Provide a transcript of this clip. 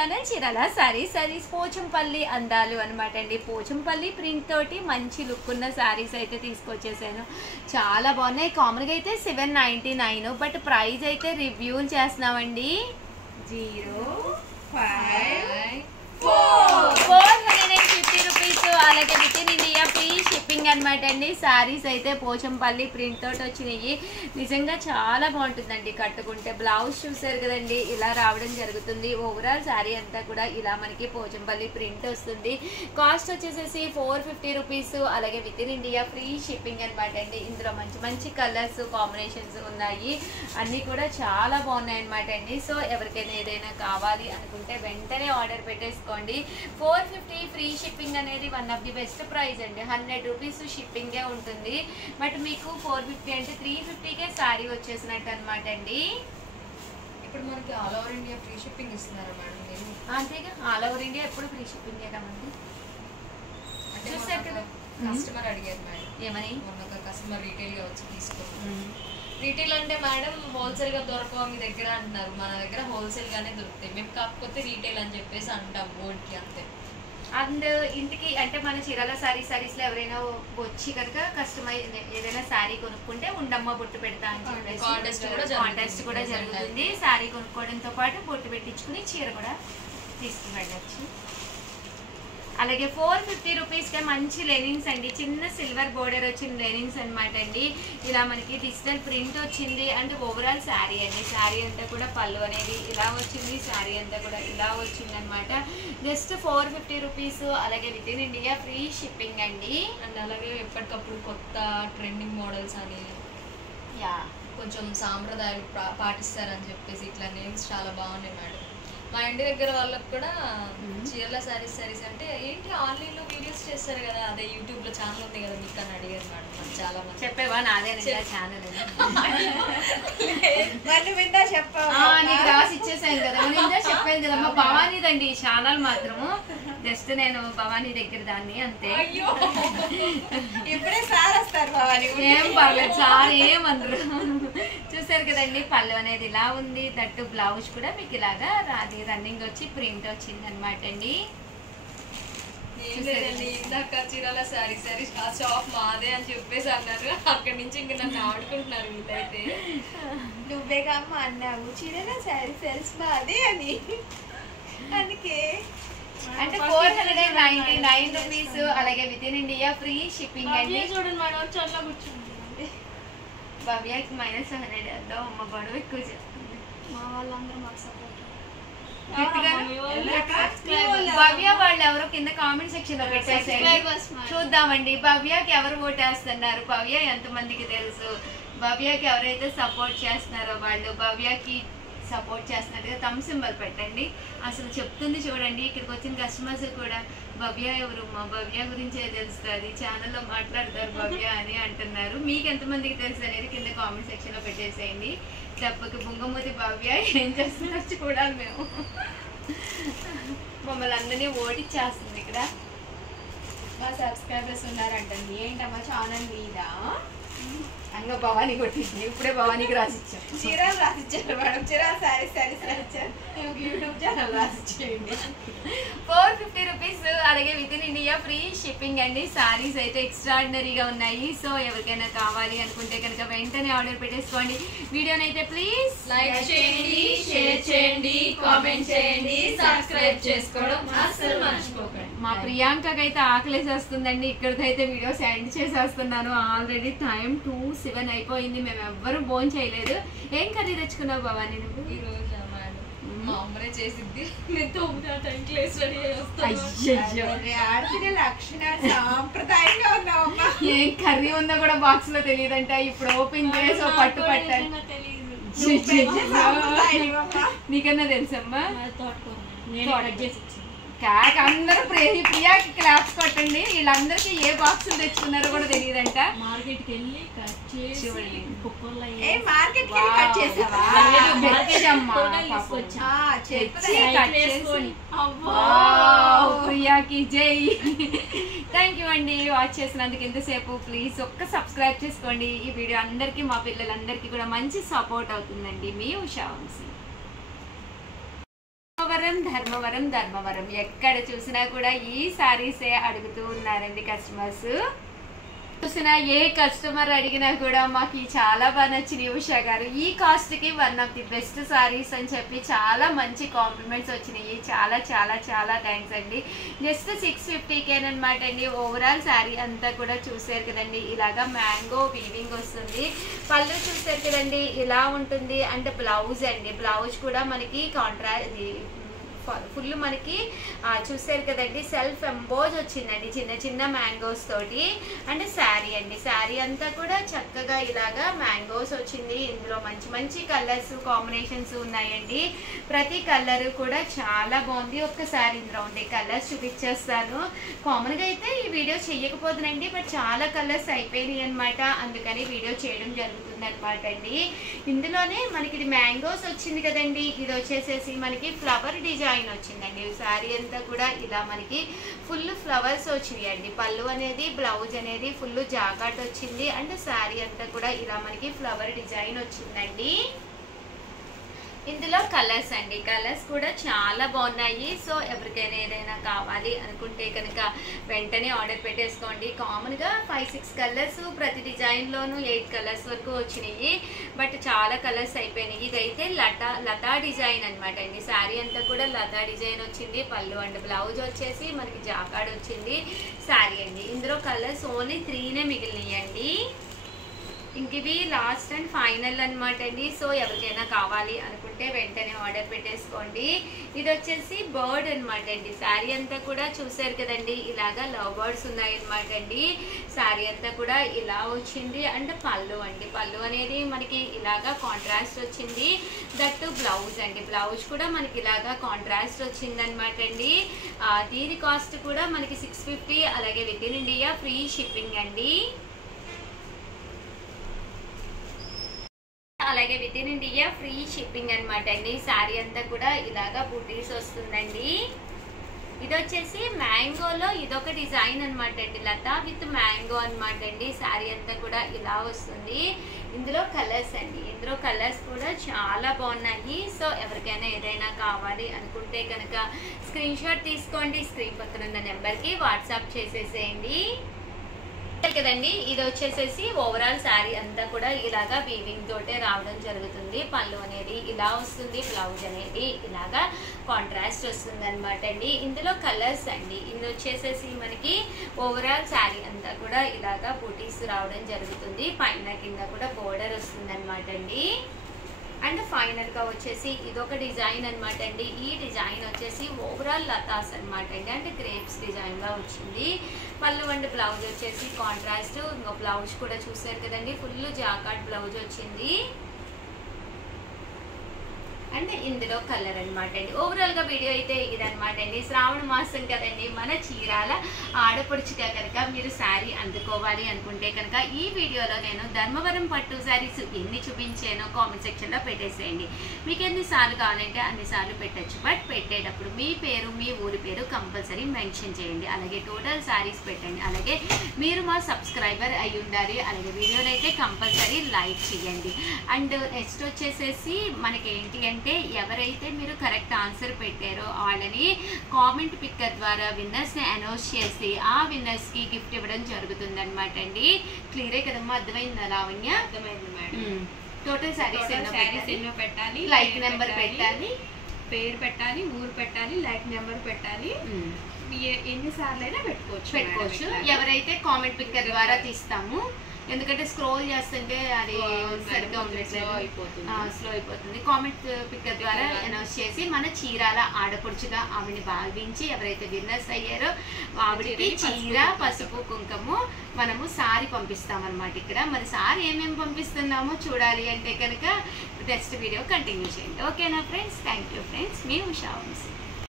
Channel Chirala saris Pochampally అందాలు అనమాట అండి. పోచంపల్లి ప్రింట్ తోటి మంచి లుక్ ఉన్న సారీస్ అయితే తీసుకొచ్చేసాను. చాలా బాగున్నాయి. కామన్గా అయితే 799, బట్ ప్రైస్ అయితే రివ్యూ చేస్తున్నామండి. 450 రూపీస్. అలాగే with in India free shipping అనమాట అండి. శారీస్ అయితే పోచంపల్లి ప్రింట్ తోటి వచ్చినాయి. నిజంగా చాలా బాగుంటుందండి కట్టుకుంటే. బ్లౌజ్ చూసారు కదండి, ఇలా రావడం జరుగుతుంది. ఓవరాల్ శారీ అంతా కూడా ఇలా మనకి పోచంపల్లి ప్రింట్ వస్తుంది. కాస్ట్ వచ్చేసేసి 450 రూపీస్. అలాగే with in India free shipping అనమాట అండి. ఇందులో మంచి మంచి కలర్స్ కాంబినేషన్స్ ఉన్నాయి. అన్నీ కూడా చాలా బాగున్నాయి అనమాట అండి. సో ఎవరికైనా ఏదైనా కావాలి అనుకుంటే వెంటనే ఆర్డర్ పెట్టేసుకోండి. 450 ఫ్రీ షిప్పింగ్ అనేది one of the best price అండి. 100 రూపీస్ షిప్పింగే ఉంటుంది. బట్ మీకు 450 అంటే 350కే శారీ వచ్చేసినట్టు అనమాట అండి. ఇప్పుడు మనకి all over India free shipping ఇస్తున్నారా మేడం? అంతేగా, ఆల్ ఓవర్ ఇండియా ఎప్పుడు ఫ్రీ షిప్పింగ్ కదండి. చూసారు కదా, కస్టమర్ అడిగారు మేడం ఏమని. మొన్న ఒక కస్టమర్ రీటైల్ గా వచ్చి తీసుకోండి. రీటైల్ అంటే మేడం హోల్సేల్ గా దొరకవు మీ దగ్గర అంటున్నారు. మన దగ్గర హోల్సేల్ గానే దొరుకుతాయి. మేము కాకపోతే రీటైల్ అని చెప్పేసి అంటాం బోర్డ్కి, అంతే. అండ్ ఇంటికి అంటే మన చీరాల సారీస్ లో ఎవరైనా వచ్చి కనుక కస్టమైజ్ ఏదైనా శారీ కొనుక్కుంటే ఉండమ్మ బొట్టు పెడతా అని చెప్పేసి కాంటెస్ట్ కూడా జరుగుతుంది. శారీ కొనుక్కోవడంతో పాటు బొట్టు పెట్టించుకుని చీర కూడా తీసుకుని వెళ్ళచ్చు. అలాగే 450 రూపీస్కే మంచి లెనిన్స్ అండి. చిన్న సిల్వర్ బోర్డర్ వచ్చిన లెనిన్స్ అనమాట అండి. ఇలా మనకి డిజిటల్ ప్రింట్ వచ్చింది. అండ్ ఓవరాల్ శారీ అండి. శారీ అంతా కూడా పళ్ళు అనేది ఇలా వచ్చింది. శారీ అంతా కూడా ఇలా వచ్చింది అనమాట. Just 450 rupees. అలాగే with in India free shipping అండి. అండ్ అలాగే ఎప్పటికప్పుడు కొత్త ట్రెండింగ్ మోడల్స్ అని కొంచెం సాంప్రదాయాలు పాటిస్తారని చెప్పేసి ఇట్లా నేమ్స్ చాలా బాగున్నాయి మేడం. మా ఇంటి దగ్గర వాళ్ళకి కూడా చీరల సారీస్ అంటే ఏంటి ఆన్లైన్లో వీడియోస్ చేస్తారు కదా, అదే యూట్యూబ్ లో ఛానల్ ఉంది కదా మీకు అని అడిగారు మేడం. చాలా మంది చెప్పేవా నాదే ఛానల్ చెప్పాను రాసి ఇచ్చేసాను కదా, చెప్పాను కదా. మా భవానీదండి ఈ ఛానల్ మాత్రము. జస్ట్ నేను భవానీ దగ్గర దాన్ని అంతే. ఇప్పుడే సార్ వస్తారు భవానీ, ఏం పర్లేదు సార్ ఏమన్నారు. చూసారు కదండి, పళ్ళు అనేది ఇలా ఉంది. దట్టు బ్లౌజ్ కూడా మీకు ఇలాగా రాది రన్నింగ్ వచ్చి ప్రింట్ వచ్చింది అనమాట అండి. ఇందాక చీరాల సారీస్ ఆ షాప్ మాదే అని చెప్పేసి అన్నారు. అక్కడి నుంచి ఇంక నన్ను ఆడుకుంటున్నారు వీళ్ళైతే. నువ్వేగా అమ్మ అన్నావు చీరాల సారీస్ మాదే అని, అందుకే. అంటే 499 రూపీస్. అలాగే with in India free shipping అండి. చూడండి మేడం చాలా కూర్చుంటుంది. భవ్యకి -100 అదో అమ్మ గొడవ ఎక్కువ చేస్తుంది. మా వాళ్ళందరూ మాకు సపోర్ట్. భవ్య వాళ్ళు ఎవరో కింద కామెంట్ సెక్షన్ లో పెట్టేసారు, చూద్దామండి. భవ్యకి ఎవరు ఓటేస్తున్నారు, భవ్య ఎంతమందికి తెలుసు. భవ్యకి ఎవరైతే సపోర్ట్ చేస్తున్నారో వాళ్ళు భవ్యకి సపోర్ట్ చేస్తున్నట్టుగా థంబ్ సింబల్ పెట్టండి. అసలు చెప్తుంది చూడండి, ఇక్కడికి వచ్చిన కస్టమర్స్ కూడా భవ్య ఎవరు, మా భవ్య గురించే తెలుస్తుంది, ఛానల్లో మాట్లాడతారు భవ్య అని అంటున్నారు. మీకు ఎంతమందికి తెలుసు అనేది కింద కామెంట్ సెక్షన్ లో పెట్టేసేయండి. చెప్పక బుంగమూతి భవ్య ఏం చేస్తున్నారు చూడాలి. మేము మమ్మల్ని అందరినీ ఓటిచ్చేస్తుంది ఇక్కడ. మా సబ్స్క్రైబర్స్ ఉన్నారంటండి. ఏంటమ్మా ఛానల్ మీద అంగ భవానీ కొట్టింది. ఇప్పుడే భవానీకి రాసిచ్చాం. చీరాలు రాసిచ్చారు మేడం. చీరాల సారీస్ రాసిచ్చారు. యూట్యూబ్ ఛానల్ రాసిచ్చేయండి. 450 రూపీస్. అలాగే with in India free shipping అండి. సారీస్ అయితే ఎక్స్ట్రాడినరీగా ఉన్నాయి. సో ఎవరికైనా కావాలి అనుకుంటే కనుక వెంటనే ఆర్డర్ పెట్టేసుకోండి. వీడియోని అయితే ప్లీజ్ లైక్ చేయండి, షేర్ చేయండి, కామెంట్ చేయండి, సబ్స్క్రైబ్ చేసుకోవడం అస్సలు మర్చిపోకండి. మా ప్రియాంకకి అయితే ఆకలేసేస్తుందండి. ఇక్కడికైతే వీడియో సెండ్ చేసేస్తున్నాను. ఆల్రెడీ టైం 2:07 అయిపోయింది. మేము ఎవ్వరూ భోజనం చేయలేదు. ఏం కర్రీ తెచ్చుకున్నావు భవానీ నువ్వు? ఈ రోజు మా అమ్మనే చేసిద్ది, నేను 9 టైంకి లేచి రెడీ ఆడపిల్ల లక్షణాలు సాంప్రదాయంగా ఉన్నావమ్మా. ఏం కర్రీ ఉందో కూడా బాక్స్ లో తెలియదంట. ఇప్పుడు ఓపెన్ చేసి పట్టు పట్టాలి. నీకన్నా తెలుసమ్మా. క్యాక్ అందరూ ప్రియాకి క్లాప్స్ కొట్టండి. వీళ్ళందరికీ ఏ బాక్సులు తెచ్చుకున్నారో కూడా తెలియదంట. మార్కెట్ కి వెళ్ళి కట్ చేసి ప్రియాకి జై. థ్యాంక్ యూ అండి వాచ్ చేసినందుకు. ఎంతసేపు ప్లీజ్ ఒక్క సబ్స్క్రైబ్ చేసుకోండి. ఈ వీడియో అందరికీ మా పిల్లలందరికీ కూడా మంచి సపోర్ట్ అవుతుందండి. మీ ఉషా వంశీ. ధర్మవరం ఎక్కడ చూసినా కూడా ఈ సారీసే అడుగుతూ ఉన్నారండి కస్టమర్స్. చూసినా ఏ కస్టమర్ అడిగినా కూడా మాకు చాలా బాగా నచ్చినాయి ఉషా గారు, ఈ కాస్ట్ కి one of the best saris అని చెప్పి చాలా మంచి కాంప్లిమెంట్స్ వచ్చినాయి. చాలా చాలా చాలా థ్యాంక్స్ అండి. జస్ట్ 650 అనమాట అండి. ఓవరాల్ శారీ అంతా కూడా చూసారు కదండి, ఇలాగా మ్యాంగో వీవింగ్ వస్తుంది. పళ్ళు చూసారు కదండి ఇలా ఉంటుంది. అండ్ బ్లౌజ్ అండి, బ్లౌజ్ కూడా మనకి ఫుల్ మనకి చూసారు కదండి సెల్ఫ్ ఎంబోజ్ వచ్చిందండి చిన్న చిన్న మ్యాంగోస్ తోటి. అండ్ శారీ అండి, శారీ అంతా కూడా చక్కగా ఇలాగా మ్యాంగోస్ వచ్చింది. ఇందులో మంచి మంచి కలర్స్ కాంబినేషన్స్ ఉన్నాయండి. ప్రతి కలర్ కూడా చాలా బాగుంది. ఒక్కసారి ఇందులో ఉండే కలర్స్ చూపించేస్తాను. కామన్ గా అయితే ఈ వీడియో చెయ్యకపోతుందండి, బట్ చాలా కలర్స్ అయిపోయినాయి అనమాట, అందుకని వీడియో చేయడం జరుగుతుంది అనమాట అండి. ఇందులోనే మనకి ఇది మ్యాంగోస్ వచ్చింది కదండి, ఇది వచ్చేసేసి మనకి ఫ్లవర్ డిజైన్ వచ్చిందండి. శారీ అంతా కూడా ఇలా మనకి ఫుల్ ఫ్లవర్స్ వచ్చినాయండి. పళ్ళు అనేది బ్లౌజ్ అనేది ఫుల్ జాకాట్ వచ్చింది. అండ్ శారీ అంతా కూడా ఇలా మనకి ఫ్లవర్ డిజైన్ వచ్చిందండి. ఇందులో కలర్స్ అండి, కలర్స్ కూడా చాలా బాగున్నాయి. సో ఎవరికైనా ఏదైనా కావాలి అనుకుంటే కనుక వెంటనే ఆర్డర్ పెట్టేసుకోండి. కామన్గా 5-6 కలర్స్ ప్రతి డిజైన్లోనూ 8 కలర్స్ వరకు వచ్చినాయి, బట్ చాలా కలర్స్ అయిపోయినాయి. ఇదైతే లతా డిజైన్ అనమాట అండి. శారీ అంతా కూడా లతా డిజైన్ వచ్చింది. పళ్ళు అండ్ బ్లౌజ్ వచ్చేసి మనకి జాకాడ్ వచ్చింది. శారీ అండి, ఇందులో కలర్స్ ఓన్లీ 3 మిగిలినాయండి. ఇంక ఇవి లాస్ట్ అండ్ ఫైనల్ అనమాట అండి. సో ఎవరికైనా కావాలి అనుకుంటే వెంటనే ఆర్డర్ పెట్టేసుకోండి. ఇది వచ్చేసి బర్డ్ అనమాట అండి. శారీ అంతా కూడా చూసారు కదండి, ఇలాగా లవ్ బర్డ్స్ ఉన్నాయి అనమాట అండి. శారీ అంతా కూడా ఇలా వచ్చింది. అండ్ పళ్ళు అండి, పళ్ళు అనేది మనకి ఇలాగా కాంట్రాస్ట్ వచ్చింది. దట్టు బ్లౌజ్ అండి, బ్లౌజ్ కూడా మనకి ఇలాగా కాంట్రాస్ట్ వచ్చింది అనమాట అండి. దీని కాస్ట్ కూడా మనకి 650, అలాగే with in India free shipping అండి. అలాగే with in India free shipping అనమాట అండి. శారీ అంతా కూడా ఇలాగా బూటీస్ వస్తుందండి. ఇది వచ్చేసి మ్యాంగోలో ఇదొక డిజైన్ అనమాట అండి, లతా విత్ మ్యాంగో అనమాట అండి. శారీ అంతా కూడా ఇలా వస్తుంది. ఇందులో కలర్స్ అండి, ఇందులో కలర్స్ కూడా చాలా బాగున్నాయి. సో ఎవరికైనా ఏదైనా కావాలి అనుకుంటే కనుక స్క్రీన్ షాట్ తీసుకోండి, స్క్రీన్ పక్కన ఉన్న నెంబర్కి వాట్సాప్ చేసేసేయండి కదండి. ఇది వచ్చేసేసి ఓవరాల్ శారీ అంతా కూడా ఇలాగా వీవింగ్ తోటే రావడం జరుగుతుంది. పళ్ళు అనేది ఇలా వస్తుంది, బ్లౌజ్ అనేది ఇలాగా కాంట్రాస్ట్ వస్తుంది అనమాట అండి. ఇందులో కలర్స్ అండి, ఇది వచ్చేసేసి మనకి ఓవరాల్ శారీ అంతా కూడా ఇలాగా బూటీస్ రావడం జరుగుతుంది. పైన కింద కూడా బోర్డర్ వస్తుంది అనమాట అండి. అండ్ ఫైనల్ గా వచ్చేసి ఇదొక డిజైన్ అనమాట అండి. ఈ డిజైన్ వచ్చేసి ఓవరాల్ లతాస్ అనమాట అండి, అంటే గ్రేప్స్ డిజైన్ గా వచ్చింది. పళ్ళు అండ్ బ్లౌజ్ వచ్చేసి కాంట్రాస్ట్. ఇంకో బ్లౌజ్ కూడా చూసారు కదండి, ఫుల్ జాకాట్ బ్లౌజ్ వచ్చింది. అండ్ ఇందులో కలర్ అనమాట అండి. ఓవరాల్ గా వీడియో అయితే ఇదనమాట అండి. శ్రావణ మాసం కదండి, మన చీరాల ఆడపడుచుగా కనుక మీరు శారీ అందుకోవాలి అనుకుంటే కనుక ఈ వీడియోలో నేను ధర్మవరం పట్టు శారీస్ ఎన్ని చూపించానో కామెంట్ సెక్షన్ లో పెట్టేసేయండి. మీకు ఎన్నిసార్లు కావాలంటే అన్నిసార్లు పెట్టచ్చు, బట్ పెట్టేటప్పుడు మీ పేరు మీ ఊరి పేరు కంపల్సరీ మెన్షన్ చేయండి. అలాగే టోటల్ శారీస్ పెట్టండి. అలాగే మీరు మా సబ్స్క్రైబర్ అయి ఉండాలి. అలాగే వీడియోని అయితే కంపల్సరీ లైక్ చేయండి. అండ్ నెక్స్ట్ వచ్చేసేసి మనకేంటి అంటే ఎవరైతే మీరు కరెక్ట్ ఆన్సర్ పెట్టారో వాళ్ళని కామెంట్ పిక్కర్ ద్వారా విన్నర్స్ ని అనౌన్స్ చేసి ఆ విన్నర్స్ కి గిఫ్ట్ ఇవ్వడం జరుగుతుంది అనమాట అండి. క్లియరే కదమ్మా, అర్థమైందా లావణ్య? అర్థమైంది మేడం. టోటల్ శారీస్ ఎన్నో పెట్టాలి, లైక్ నెంబర్ పెట్టాలి, పేరు పెట్టాలి, ఊరు పెట్టాలి, లైక్ నెంబర్ పెట్టాలి. ఎన్నిసార్లు అయినా పెట్టుకోవచ్చు. ఎవరైతే కామెంట్ పిక్కర్ ద్వారా తీస్తాము, ఎందుకంటే స్క్రోల్ చేస్తుంటే అది సరిగ్గా స్లో అయిపోతుంది. కామెంట్ పిక్కర్ ద్వారా అనౌన్స్ చేసి మన చీరాల ఆడపడుచుగా ఆవిడని భావించి ఎవరైతే విన్నర్స్ అయ్యారో ఆవిడకి చీర పసుపు కుంకుమ మనము సారీ పంపిస్తామన్నమాట. ఇక్కడ మరి సారీ ఏమేమి పంపిస్తున్నామో చూడాలి అంటే కనుక నెక్స్ట్ వీడియో కంటిన్యూ చేయండి. ఓకేనా ఫ్రెండ్స్? థ్యాంక్ యూ ఫ్రెండ్స్, మీ ఉషా వంశీ.